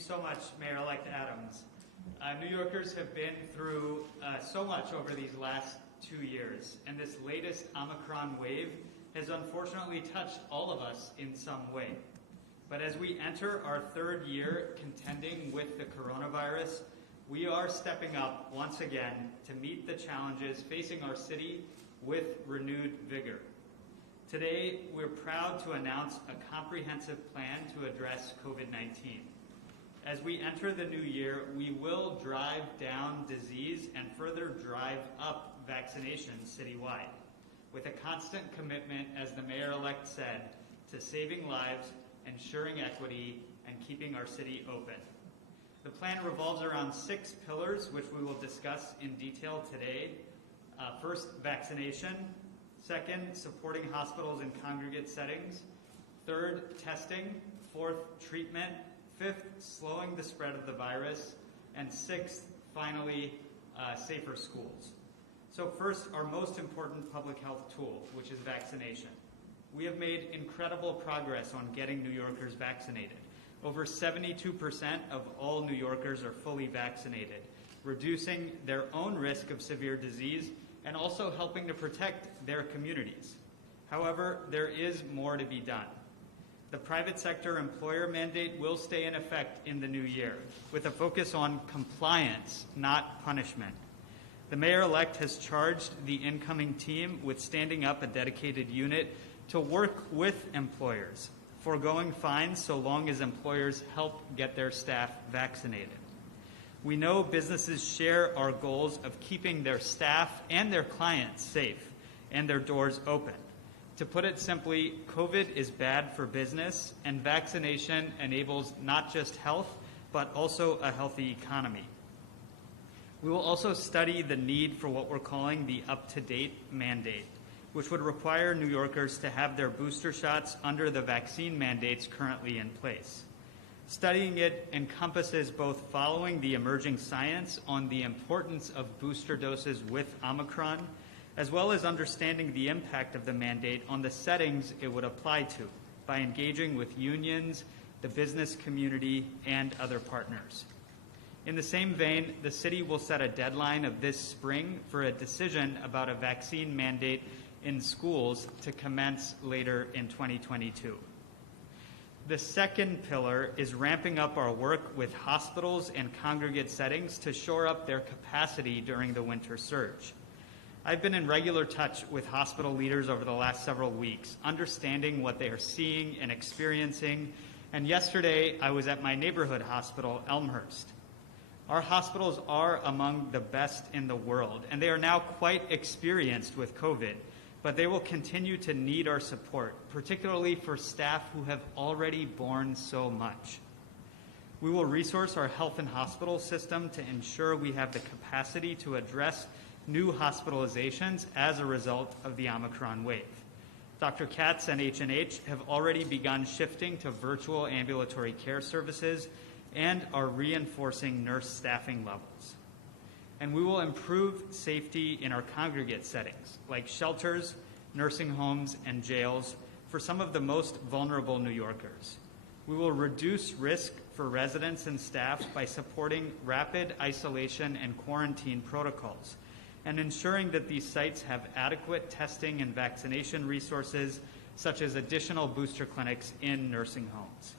you so much, Mayor-elect Adams. New Yorkers have been through so much over these last 2 years, and this latest Omicron wave has unfortunately touched all of us in some way. But as we enter our third year contending with the coronavirus, we are stepping up once again to meet the challenges facing our city with renewed vigor. Today, we're proud to announce a comprehensive plan to address COVID-19. As we enter the new year, we will drive down disease and further drive up vaccinations citywide, with a constant commitment, as the mayor-elect said, to saving lives, ensuring equity, and keeping our city open. The plan revolves around 6 pillars, which we will discuss in detail today. First, vaccination. Second, supporting hospitals in congregate settings. Third, testing. Fourth, treatment. Fifth, slowing the spread of the virus. And sixth, finally, safer schools. So first, our most important public health tool, which is vaccination. We have made incredible progress on getting New Yorkers vaccinated. Over 72% of all New Yorkers are fully vaccinated, reducing their own risk of severe disease and also helping to protect their communities. However, there is more to be done. The private sector employer mandate will stay in effect in the new year, with a focus on compliance, not punishment. The mayor-elect has charged the incoming team with standing up a dedicated unit to work with employers, foregoing fines so long as employers help get their staff vaccinated. We know businesses share our goals of keeping their staff and their clients safe and their doors open. To put it simply, COVID is bad for business, and vaccination enables not just health, but also a healthy economy. We will also study the need for what we're calling the up-to-date mandate, which would require New Yorkers to have their booster shots under the vaccine mandates currently in place. Studying it encompasses both following the emerging science on the importance of booster doses with Omicron, as well as understanding the impact of the mandate on the settings it would apply to by engaging with unions, the business community, and other partners. In the same vein, the city will set a deadline of this spring for a decision about a vaccine mandate in schools to commence later in 2022. The second pillar is ramping up our work with hospitals and congregate settings to shore up their capacity during the winter surge. I've been in regular touch with hospital leaders over the last several weeks, understanding what they are seeing and experiencing, and yesterday I was at my neighborhood hospital, Elmhurst. Our hospitals are among the best in the world, and they are now quite experienced with COVID, but they will continue to need our support, particularly for staff who have already borne so much. We will resource our health and hospital system to ensure we have the capacity to address new hospitalizations as a result of the Omicron wave. Dr. Katz and H&H have already begun shifting to virtual ambulatory care services and are reinforcing nurse staffing levels. And we will improve safety in our congregate settings, like shelters, nursing homes, and jails, for some of the most vulnerable New Yorkers. We will reduce risk for residents and staff by supporting rapid isolation and quarantine protocols, and ensuring that these sites have adequate testing and vaccination resources, such as additional booster clinics in nursing homes.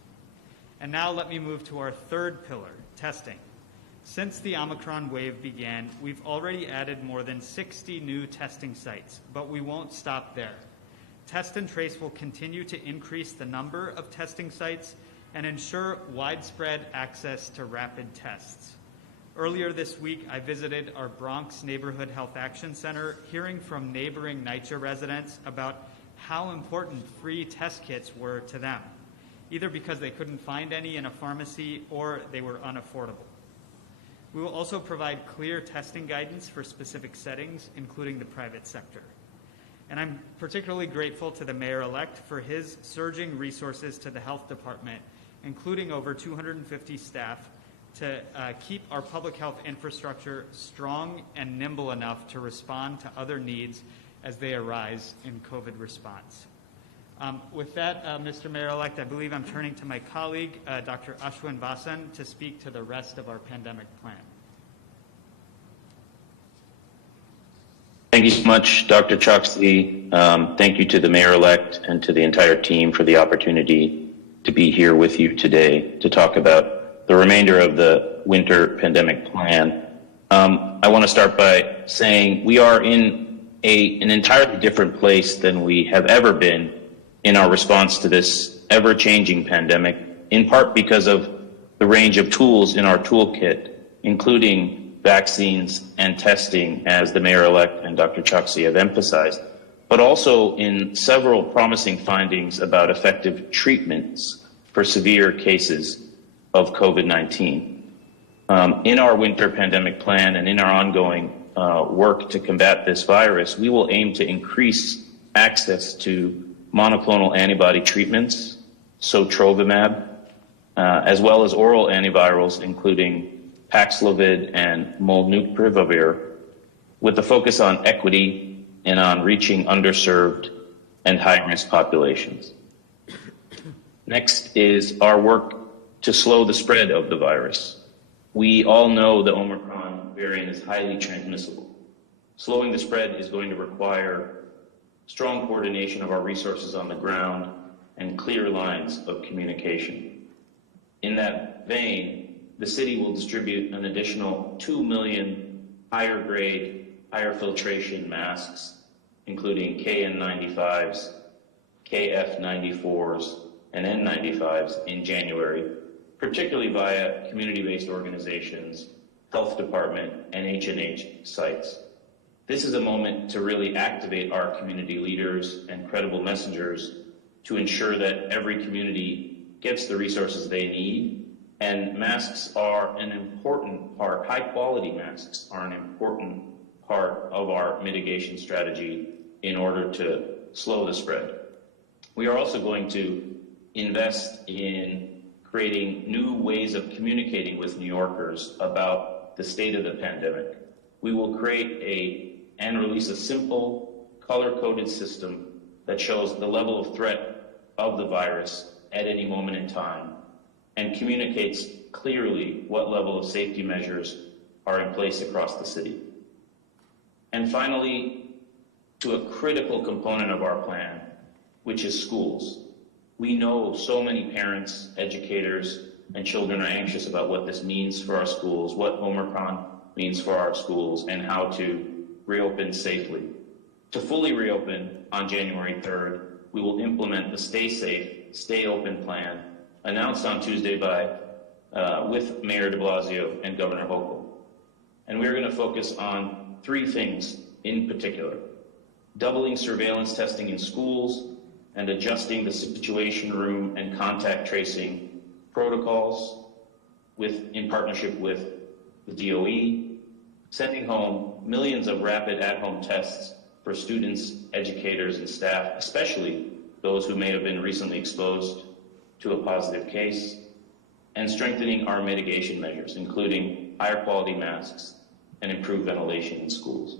And now let me move to our third pillar, testing. Since the Omicron wave began, we've already added more than 60 new testing sites, but we won't stop there. Test and Trace will continue to increase the number of testing sites and ensure widespread access to rapid tests. Earlier this week, I visited our Bronx Neighborhood Health Action Center, hearing from neighboring NYCHA residents about how important free test kits were to them, either because they couldn't find any in a pharmacy or they were unaffordable. We will also provide clear testing guidance for specific settings, including the private sector. And I'm particularly grateful to the mayor-elect for his surging resources to the health department, including over 250 staff, to keep our public health infrastructure strong and nimble enough to respond to other needs as they arise in COVID response. With that, Mr. Mayor-elect, I believe I'm turning to my colleague, Dr. Ashwin Vasan, to speak to the rest of our pandemic plan. Thank you so much, Dr. Chokshi. Thank you to the Mayor-elect and to the entire team for the opportunity to be here with you today to talk about the remainder of the winter pandemic plan. I want to start by saying we are in an entirely different place than we have ever been in our response to this ever-changing pandemic, in part because of the range of tools in our toolkit, including vaccines and testing, as the Mayor-elect and Dr. Chokshi have emphasized, but also in several promising findings about effective treatments for severe cases of COVID-19. In our winter pandemic plan and in our ongoing work to combat this virus, we will aim to increase access to monoclonal antibody treatments, sotrovimab, as well as oral antivirals, including Paxlovid and molnupiravir, with a focus on equity and on reaching underserved and high-risk populations. Next is our work to slow the spread of the virus. We all know the Omicron variant is highly transmissible. Slowing the spread is going to require strong coordination of our resources on the ground and clear lines of communication. In that vein, the city will distribute an additional 2 million higher grade, higher filtration masks, including KN95s, KF94s, and N95s in January, particularly via community-based organizations, health department, and H&H sites. This is a moment to really activate our community leaders and credible messengers to ensure that every community gets the resources they need. And masks are an important part, high-quality masks are an important part of our mitigation strategy in order to slow the spread. We are also going to invest in creating new ways of communicating with New Yorkers about the state of the pandemic. We will create and release a simple, color-coded system that shows the level of threat of the virus at any moment in time and communicates clearly what level of safety measures are in place across the city. And finally, to a critical component of our plan, which is schools. We know so many parents, educators, and children are anxious about what this means for our schools, what Omicron means for our schools, and how to reopen safely. To fully reopen on January 3rd, we will implement the Stay Safe, Stay Open plan announced on Tuesday with Mayor de Blasio and Governor Hochul. And we're going to focus on 3 things in particular: doubling surveillance testing in schools and adjusting the situation room and contact tracing protocols in partnership with the DOE, sending home millions of rapid at-home tests for students, educators, and staff, especially those who may have been recently exposed to a positive case, and strengthening our mitigation measures, including higher quality masks and improved ventilation in schools.